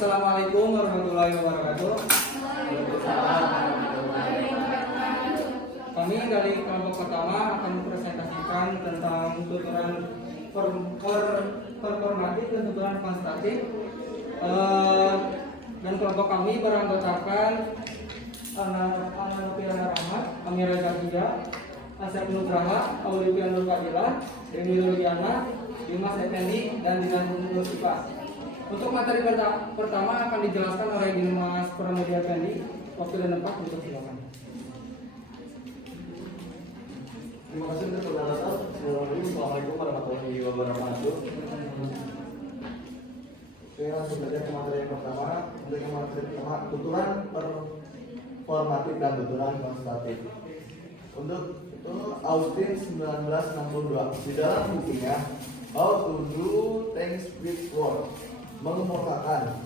Assalamualaikum warahmatullahi wabarakatuh. Kami dari kelompok pertama akan mempresentasikan tentang tuturan performatif dan tuturan kuantitatif. Dan kelompok kami beranggotakan Ana Rahmat, Amira Zakia, Asep Nugraha, Aulia Nur Fadilah, Demi Yuliana, Dimas Effendi, dan Dinan Nur Sipa. Untuk materi pertama akan dijelaskan oleh Dimas Pramudia Effendi. Waktu dan tempat untuk silakan. Terima kasih untuk perkenalkan. Assalamualaikum warahmatullahi wabarakatuh. Oke, langsung saja ke materi yang pertama. Untuk yang materi pertama, tuturan performatif dan tuturan kuantitatif. Untuk itu Austin 1962 di dalam bukunya How to Do Things with Words mengemukakan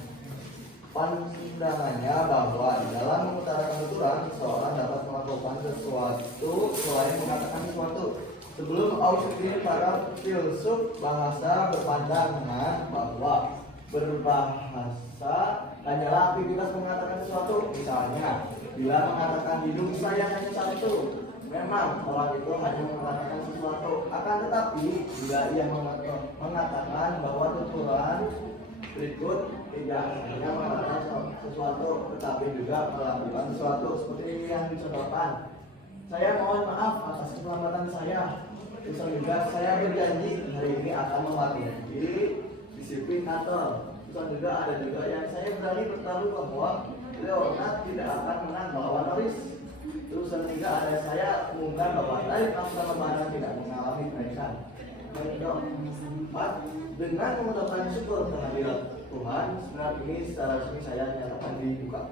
pandangannya bahwa di dalam mengutarakan tuturan seseorang dapat melakukan sesuatu selain mengatakan sesuatu. Sebelum Austin, para filsuf bahasa berpandangan bahwa berbahasa hanyalah aktivitas mengatakan sesuatu. Misalnya, bila mengatakan hidung saya hanya satu, memang orang itu hanya mengatakan sesuatu. Akan tetapi, bila ia mengatakan bahwa tuturan berikut tidak hanya mengatakan sesuatu, tetapi juga melakukan sesuatu, seperti yang dicontohkan. Saya mohon maaf atas keselamatan saya. Terus juga saya berjanji hari ini akan mematuhi disiplin kantor. Terus juga ada juga yang saya berani bertaruh bahwa Leonard tidak akan menang melawan Norris. Terus juga ada saya umumkan bahwa dari pasar lebaran tidak mengalami kenaikan. Dengan mengucapkan syukur kehadirat Tuhan, sebenarnya ini secara resmi saya nyatakan dibuka.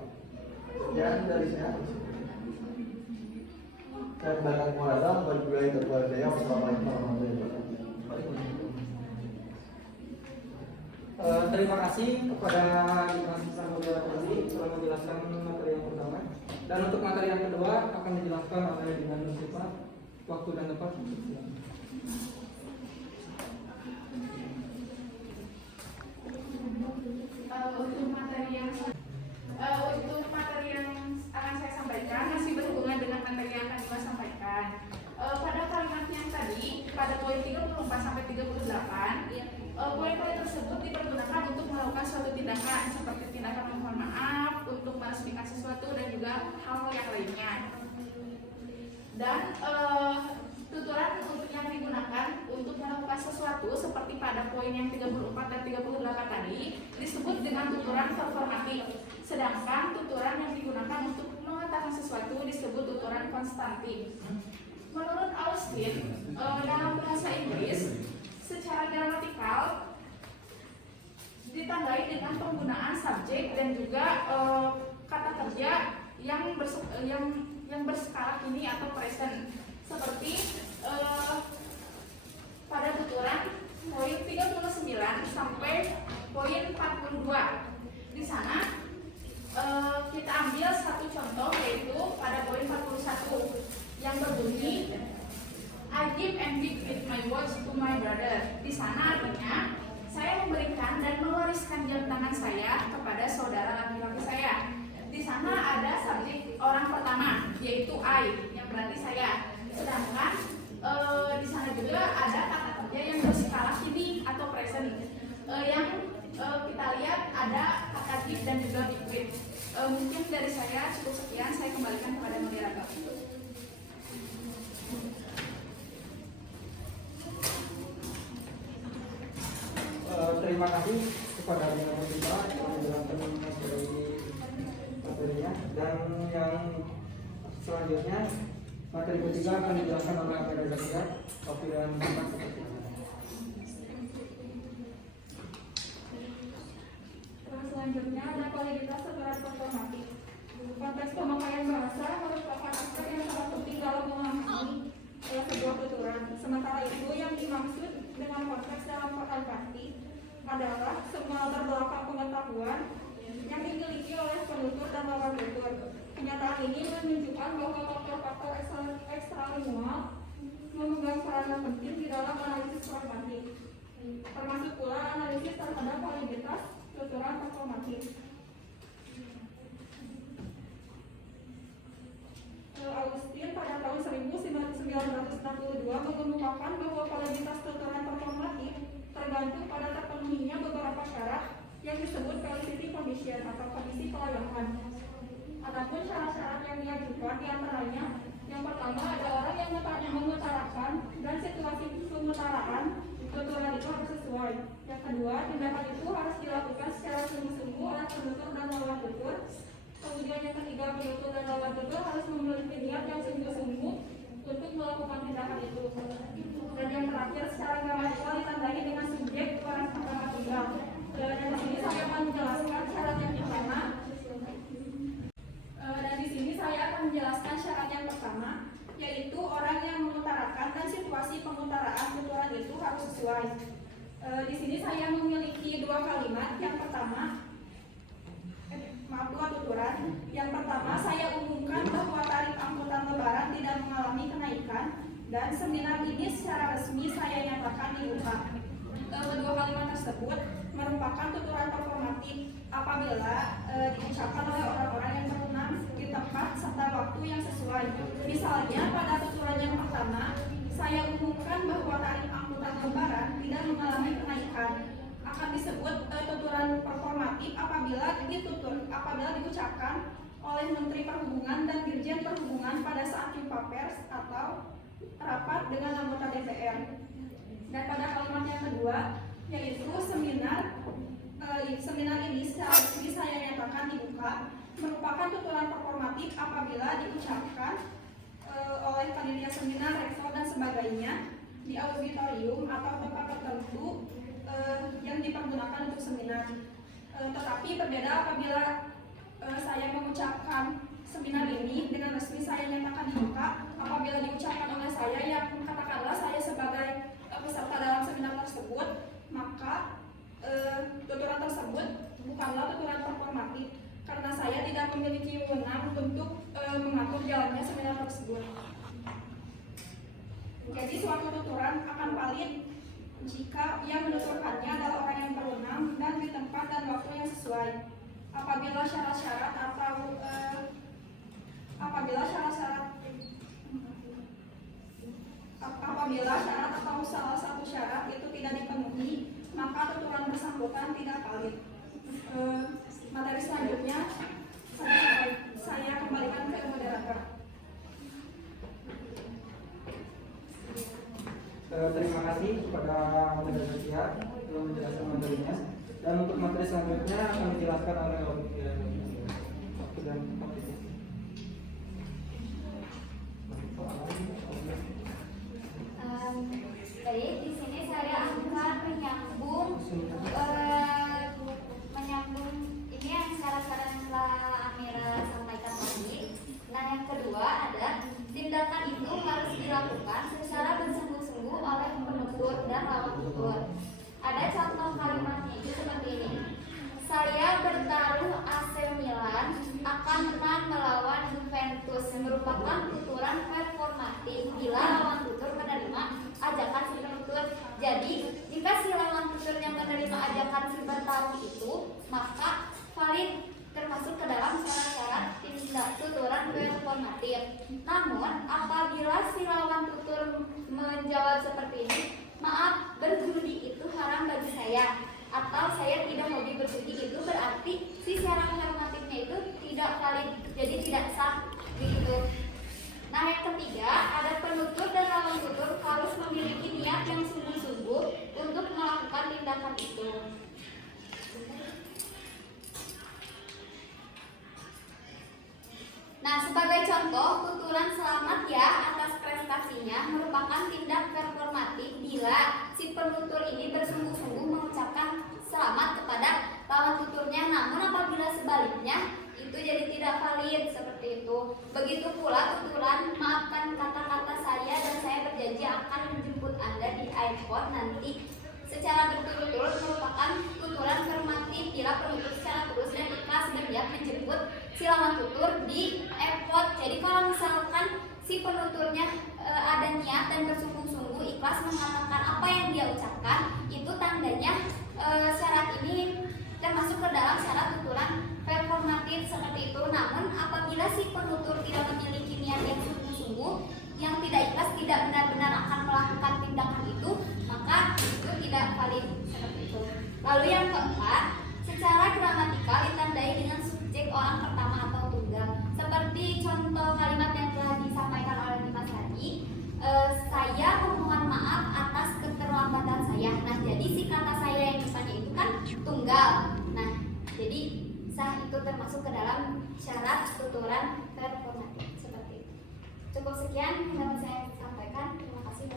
Sekian dari saya. Saya kembalikan kepada Bapak Ketua Daya. Wassalamualaikum warahmatullahi wabarakatuh. Terima kasih kepada Dimas Pramudia Effendi telah menjelaskan materi yang pertama. Dan untuk materi yang kedua akan dijelaskan oleh Dinan Nur Sipa. Waktu dan tempat untuk silakan. Untuk materi yang akan saya sampaikan masih berhubungan dengan materi yang akan Dimas sampaikan. Pada kalimat yang tadi, pada poin 34 sampai 38, poin-poin tersebut dipergunakan untuk melakukan suatu tindakan seperti tindakan memohon maaf, untuk meresmikan sesuatu dan juga hal yang lainnya. Dan tuturan untuk yang digunakan untuk melakukan sesuatu seperti pada poin yang 34 dan 38 tadi disebut dengan tuturan performatif. Sedangkan tuturan yang digunakan untuk mengatakan sesuatu disebut tuturan konstantif. Menurut Austin, dalam bahasa Inggris secara gramatikal ditandai dengan penggunaan subjek dan juga kata kerja yang berskala kini atau present. Seperti pada tuturan poin 39 sampai poin 42. Di sana kita ambil satu contoh, yaitu pada poin 41 yang berbunyi I give and give with my words to my brother. Di sana artinya saya memberikan dan mewariskan jam tangan saya kepada saudara laki-laki saya. Di sana ada subjek orang pertama, yaitu I, yang berarti saya. Sedangkan di sana juga ada kata kerja yang berskala kini atau present. Yang kita lihat ada kata give dan juga be with. Mungkin dari saya cukup sekian. Saya kembalikan kepada moderator. Terima kasih kepada Dinan Nur Sipa yang menjelaskan materinya. Dan yang selanjutnya materi ketiga akan dijelaskan oleh Amira Zakia. Waktu dan tempat seperti ini. Selanjutnya ada kualitas tuturan performatif. Konteks pemakaian bahasa merupakan aspek yang sangat penting dalam memahami sebuah tuturan. Sementara itu yang dimaksud dengan konteks dalam perarti adalah semua latar belakang pengetahuan yang dimiliki oleh penutur dan lawan tutur. Kenyataan ini menunjukkan bahwa faktor-faktor ekstralingual memegang peranan penting di dalam analisis performatif, termasuk pula analisis terhadap kualitas tuturan performatif. yang disebut felicity condition atau kondisi kelayakan. Adapun syarat-syarat yang diajukan diantaranya yang pertama ada orang yang mengutarakan dan situasi pengutaraan tuturan itu harus sesuai. Yang kedua, tindakan itu harus dilakukan secara sungguh-sungguh oleh penutur dan lawan tutur. Kemudian yang ketiga, penutur dan lawan tutur harus memiliki niat yang sungguh-sungguh untuk melakukan tindakan itu. Dan yang terakhir, secara gramatikal ditandai dengan subjek orang pertama tunggal. Dan di sini saya akan menjelaskan syarat yang pertama. Syarat yang pertama, yaitu orang yang mengutarakan dan situasi pengutaraan tuturan itu harus sesuai. Di sini saya memiliki dua kalimat. Yang pertama, dua tuturan. Yang pertama, saya umumkan bahwa tarif angkutan lebaran tidak mengalami kenaikan dan seminar ini secara resmi saya nyatakan dibuka. Kedua kalimat tersebut merupakan tuturan performatif apabila diucapkan oleh orang-orang yang berwenang di tempat serta waktu yang sesuai. Misalnya pada tuturan yang pertama, saya umumkan bahwa tarif angkutan lebaran tidak mengalami kenaikan. Akan disebut tuturan performatif apabila diucapkan oleh Menteri Perhubungan dan Dirjen Perhubungan pada saat jumpa pers atau rapat dengan anggota DPR. Dan pada kalimat yang kedua, yaitu seminar ini secara resmi saya nyatakan dibuka, merupakan tuturan performatif apabila diucapkan oleh panitia seminar, rektor dan sebagainya di auditorium atau tempat tertentu yang dipergunakan untuk seminar. Tetapi berbeda apabila saya mengucapkan seminar ini dengan resmi saya nyatakan dibuka apabila diucapkan oleh saya yang katakanlah saya sebagai peserta dalam seminar tersebut, maka tuturan tersebut bukanlah tuturan performatif karena saya tidak memiliki wewenang untuk mengatur jalannya seminar tersebut. Jadi suatu tuturan akan valid jika yang menuturkannya adalah orang yang berwenang dan di tempat dan waktu yang sesuai. Apabila syarat-syarat atau salah satu syarat itu tidak dipenuhi, maka tuturan bersangkutan tidak valid. Materi selanjutnya saya kembalikan ke moderator. Terima kasih kepada moderator pihak telah menjelaskan materinya. Dan untuk materi selanjutnya akan dijelaskan oleh waktu dan kompetisi. Jadi di sini saya akan menyambung ini yang syarat-syarat yang telah Amira sampaikan tadi. Nah, yang kedua ada tindakan itu harus dilakukan secara bersungguh-sungguh oleh penutur dan lawan tutur. Ada contoh kalimatnya itu seperti ini. Saya bertaruh AC Milan akan menang melawan Juventus, merupakan tuturan performatif bila lawan tutur menerima ajakan si penutur. Jadi jika si lawan tutur yang menerima ajakan si bertarung itu, maka valid termasuk ke dalam syarat-syarat tindak tuturan performatif. Namun apabila si lawan tutur menjawab seperti ini, maaf, berjudi itu haram bagi saya, atau saya tidak hobi berjudi, itu berarti si syarat normatifnya itu tidak valid, jadi tidak sah begitu. Nah, yang ketiga ada penutur dan lawan tutur harus memiliki niat yang sungguh-sungguh untuk melakukan tindakan itu. Nah, sebagai contoh, tuturan selamat ya atas prestasinya merupakan tindak performatif bila si penutur ini bersungguh-sungguh mengucapkan selamat kepada lawan tuturnya. Namun apabila sebaliknya, itu jadi tidak valid seperti itu. Begitu pula tuturan maafkan kata-kata saya dan saya berjanji akan menjemput Anda di airport nanti. Secara berturut-turut merupakan tuturan formatif bila penutur secara tulus dan ikhlas berniat menjemput si lawan tutur di airport. Jadi kalau misalkan si penuturnya ada niat dan bersungguh-sungguh ikhlas mengatakan apa yang dia ucapkan, itu tandanya syarat ini termasuk ke dalam syarat tuturan performatif seperti itu. Namun apabila si penutur tidak memiliki niat yang sungguh-sungguh, yang tidak ikhlas, tidak benar-benar akan melakukan tindakan itu, maka itu tidak valid seperti itu. Lalu yang keempat, seperti contoh kalimat yang telah disampaikan oleh Dimas tadi, saya memohon maaf atas keterlambatan saya. Nah, jadi si kata saya yang depannya itu kan tunggal. Nah, jadi sah itu termasuk ke dalam syarat tuturan performatif seperti itu. Cukup sekian yang dapat saya sampaikan. Terima kasih.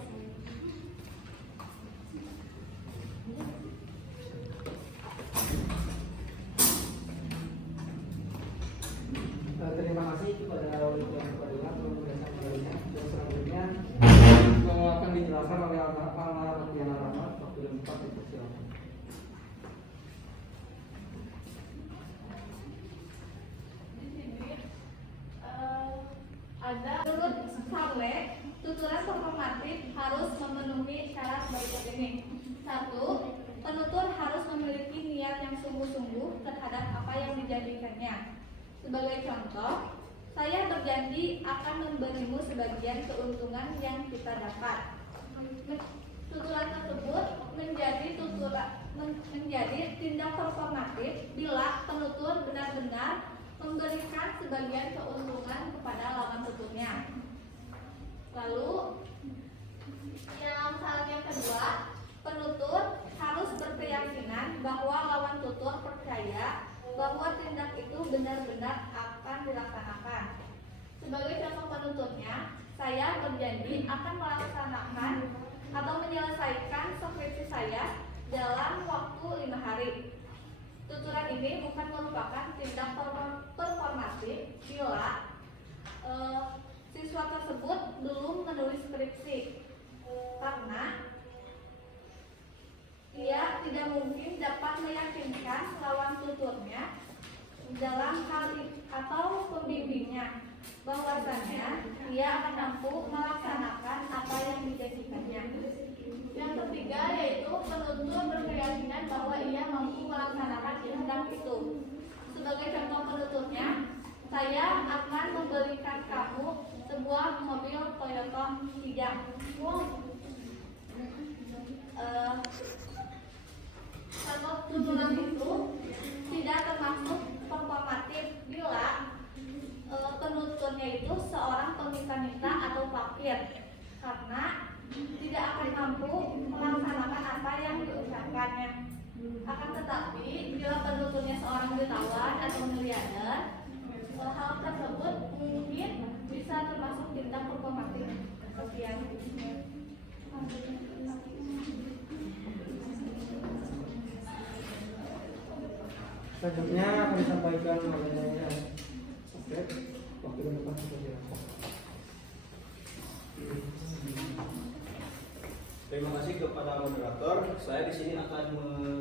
Terima kasih kepada Olimpian Peradilan pemeriksaan materinya. Dan selanjutnya akan dijelaskan oleh Almarhum Rahmat. Waktu dan tempat dipersilakan. Di sini ada menurut Farle, tuturan performatif harus memenuhi syarat berikut ini. 1. Penutur harus memiliki niat yang sungguh-sungguh terhadap apa yang dijanjikannya. Sebagai contoh, saya berjanji akan memberimu sebagian keuntungan yang kita dapat. Tuturan tersebut menjadi tindak performatif bila penutur benar-benar memberikan sebagian keuntungan kepada lawan tuturnya. Lalu, yang syarat yang kedua, penutur harus berkeyakinan bahwa lawan tutur percaya bahwa tindak itu benar-benar akan dilaksanakan. Sebagai contoh penuturnya, saya berjanji akan melaksanakan atau menyelesaikan skripsi saya dalam waktu 5 hari. Tuturan ini bukan merupakan tindak performatif bila siswa tersebut belum menulis skripsi, karena ia tidak mungkin dapat meyakinkan lawan tuturnya dalam hal atau pembimbingnya bahwasannya ia akan mampu melaksanakan apa yang dijanjikannya. Yang ketiga yaitu penutur berkeyakinan bahwa ia mampu melaksanakan tindak itu. Sebagai contoh penuturnya, saya akan memberikan kamu sebuah mobil Toyota Kijang. Kalau tuturan itu tidak termasuk performatif bila penuturnya itu seorang peminta-minta atau fakir, karena tidak akan mampu melaksanakan apa yang diucapkannya. Akan tetapi bila penuturnya seorang jutawan atau miliarder, hal tersebut mungkin bisa termasuk tindak performatif. Sekian. Selanjutnya akan disampaikan oleh waktu dan tempat dipersilakan. Terima kasih kepada moderator. Saya di sini akan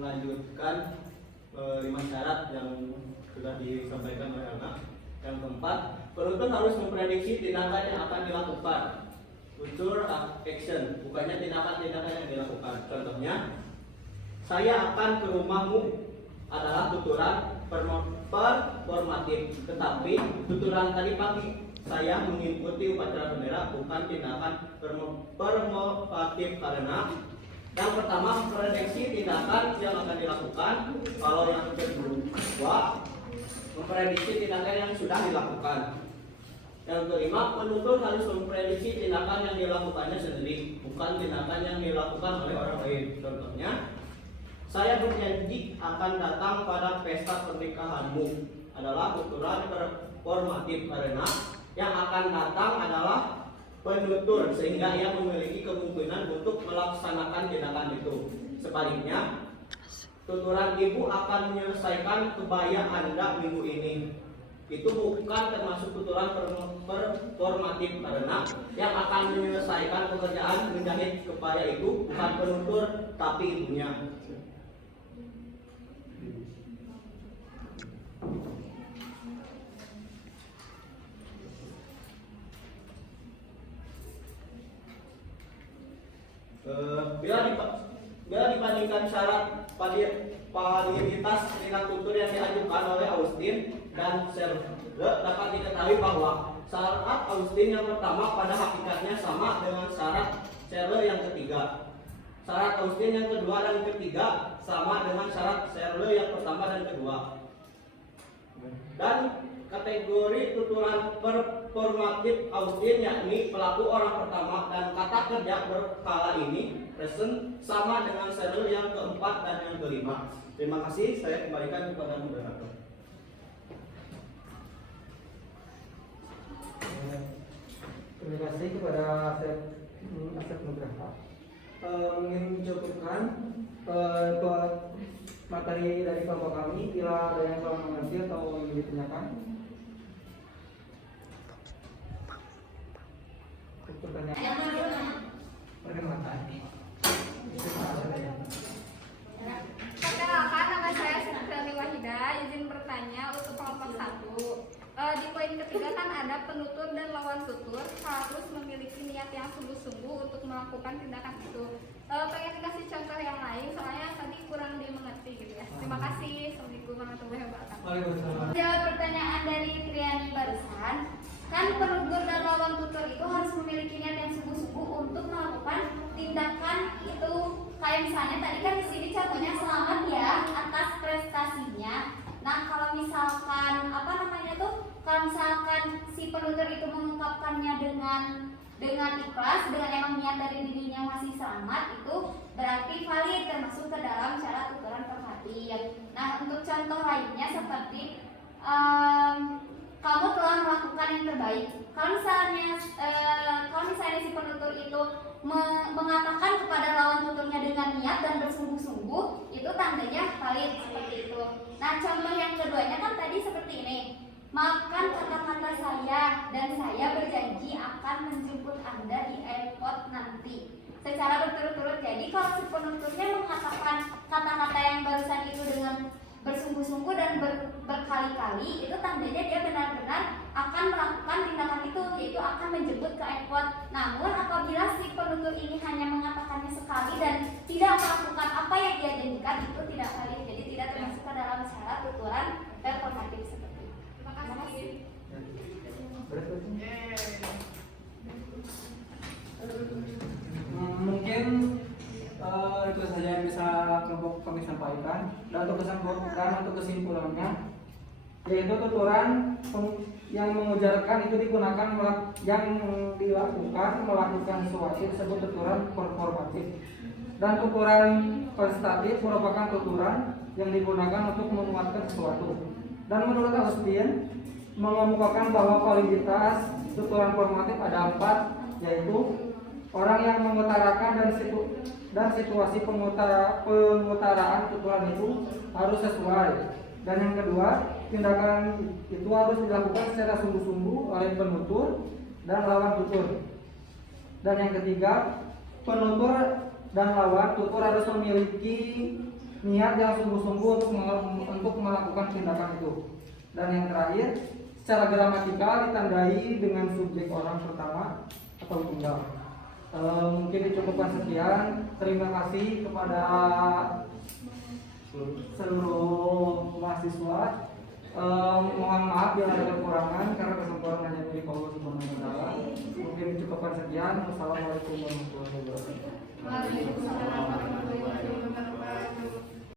melanjutkan 5 syarat yang sudah disampaikan oleh anak. Yang keempat, penutur harus memprediksi tindakan yang akan dilakukan. Future action, bukannya tindakan-tindakan yang dilakukan. Contohnya, saya akan ke rumahmu adalah tuturan performatif, tetapi tuturan tadi pagi saya mengikuti upacara bendera bukan tindakan performatif karena yang pertama memprediksi tindakan yang akan dilakukan. Kalau yang kedua memprediksi tindakan yang sudah dilakukan. Yang kelima, penutur harus memprediksi tindakan yang dilakukannya sendiri, bukan tindakan yang dilakukan oleh orang lain. Contohnya, saya berjanji akan datang pada pesta pernikahanmu adalah tuturan performatif karena yang akan datang adalah penutur sehingga ia memiliki kemungkinan untuk melaksanakan tindakan itu. Sebaliknya, tuturan ibu akan menyelesaikan kebaya Anda minggu ini. Itu bukan termasuk tuturan performatif karena yang akan menyelesaikan pekerjaan menjahit kebaya itu bukan penutur tapi ibunya. Bila dibandingkan syarat validitas tindak tutur yang diajukan oleh Austin dan Serle, dapat diketahui bahwa syarat Austin yang pertama pada hakikatnya sama dengan syarat Serle yang ketiga. Syarat Austin yang kedua dan ketiga sama dengan syarat Serle yang pertama dan kedua. Dan kategori tuturan performatif Austin yakni pelaku orang pertama dan kata kerja berkala ini present sama dengan serial yang keempat dan yang kelima. Terima kasih, saya kembalikan kepada moderator. Terima kasih kepada Asep Nugraha. Mungkin cukupkan materi dari kelompok kami. Bila ada yang kurang mengerti atau ingin ditanyakan, perkenalkan. Perkenalkan, nama saya Sri Wahida. Izin bertanya untuk kelompok 1. Di poin ketiga kan ada penutur dan lawan tutur harus memiliki niat yang sungguh-sungguh untuk melakukan tindakan itu. Pengen dikasih contoh yang lain, soalnya tadi kurang dimengerti gitu ya. Terima kasih. Assalamualaikum warahmatullahi wabarakatuh. Waalaikumsalam. Jawab pertanyaan dari Triani barusan, kan penutur dan lawan tutur itu harus memiliki niat yang sungguh-sungguh untuk melakukan tindakan itu. Kayak misalnya tadi kan di sini contohnya selamat ya atas prestasinya. Nah kalau misalkan kalau misalkan si penutur itu mengungkapkannya dengan ikhlas, dengan emang niat dari dirinya masih selamat, itu berarti valid termasuk ke dalam cara tuturan perhatian. Nah untuk contoh lainnya seperti kamu telah melakukan yang terbaik. Kalau misalnya si penutur itu mengatakan kepada lawan tuturnya dengan niat dan bersungguh-sungguh, itu tandanya valid seperti itu. Nah contoh yang keduanya kan tadi seperti ini. Maafkan kata-kata saya dan saya berjanji akan menjemput Anda di airport nanti. Secara berturut-turut, jadi kalau si penuturnya mengatakan kata-kata yang barusan itu dengan bersungguh-sungguh dan berkali-kali, itu tandanya dia benar-benar akan melakukan tindakan itu, yaitu akan menjemput ke airport. Namun apabila si penutur ini hanya mengatakannya sekali dan tidak melakukan apa yang dia janjikan, itu tidak valid, jadi tidak termasuk ke dalam syarat tuturan performatif seperti itu. Terima kasih. Mungkin itu saja yang bisa kelompok kami sampaikan. Dan untuk kesimpulannya, yaitu tuturan yang mengujarkan itu digunakan yang dilakukan melakukan sesuatu disebut tuturan performatif. Dan tuturan prestatif merupakan tuturan yang digunakan untuk menguatkan sesuatu. Dan menurut Austin mengemukakan bahwa validitas tuturan formatif ada 4, yaitu orang yang mengutarakan dan situasi pengutaraan tuturan itu harus sesuai. Dan yang kedua, tindakan itu harus dilakukan secara sungguh-sungguh oleh penutur dan lawan tutur. Dan yang ketiga, penutur dan lawan tutur harus memiliki niat yang sungguh-sungguh untuk melakukan tindakan itu. Dan yang terakhir, secara gramatikal ditandai dengan subjek orang pertama atau tunggal. Mungkin dicukupkan sekian. Terima kasih kepada seluruh mahasiswa. Mohon maaf bila ada kekurangan karena kesempurnaan hanya milik Allah Subhanahu wa taala. Mungkin dicukupkan sekian. Wassalamualaikum warahmatullahi wabarakatuh. Waalaikumsalam warahmatullahi wabarakatuh.